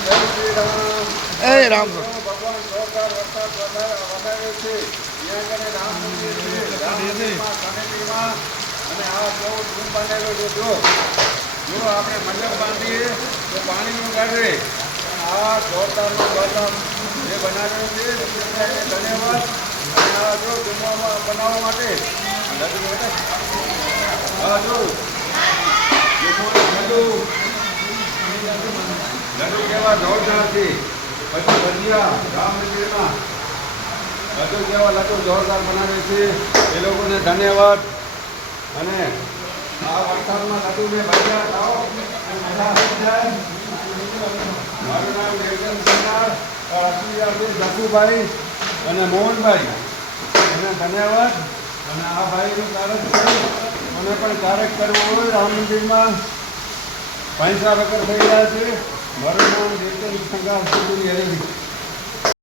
એ રામ ભગવાન જોરદાર વરસાદ વધારે છે. ત્યાં આગળ રામ મંદિર છે. રામ મંદિરમાં કનેટીમાં અને આ કેવો ધૂમ બાંધેલો છે. જો આપણે મંડપ બાંધીએ તો પાણીનું ગાડે આ જોરદારનો ગૌતમ જે બનાવેલો છે એને ધન્યવાદ. અને આ જો ધૂમમાં બનાવવા માટે હા જો લડ્ડુ કેવા જોરદાર છે. પછી ભજીયા રામ મંદિરમાં લડ્ડુ કેવા લડ્ડુ જોરદાર બનાવે છે એ લોકોને ધન્યવાદ. અને આ વરસાદમાં લડ્ડુ ને ભજીયા ખાઓ મજા આવી જાય. મારું નામ નિર્જન સરદાર જસુભાઈ અને મોહનભાઈ એને ધન્યવાદ. અને આ ભાઈનું કાર્ય છે મને પણ કાર્ય કરવો હોય રામ મંદિરમાં પૈસા વગર થઈ રહ્યા છે. મારું નામ નિર્જન સંઘાર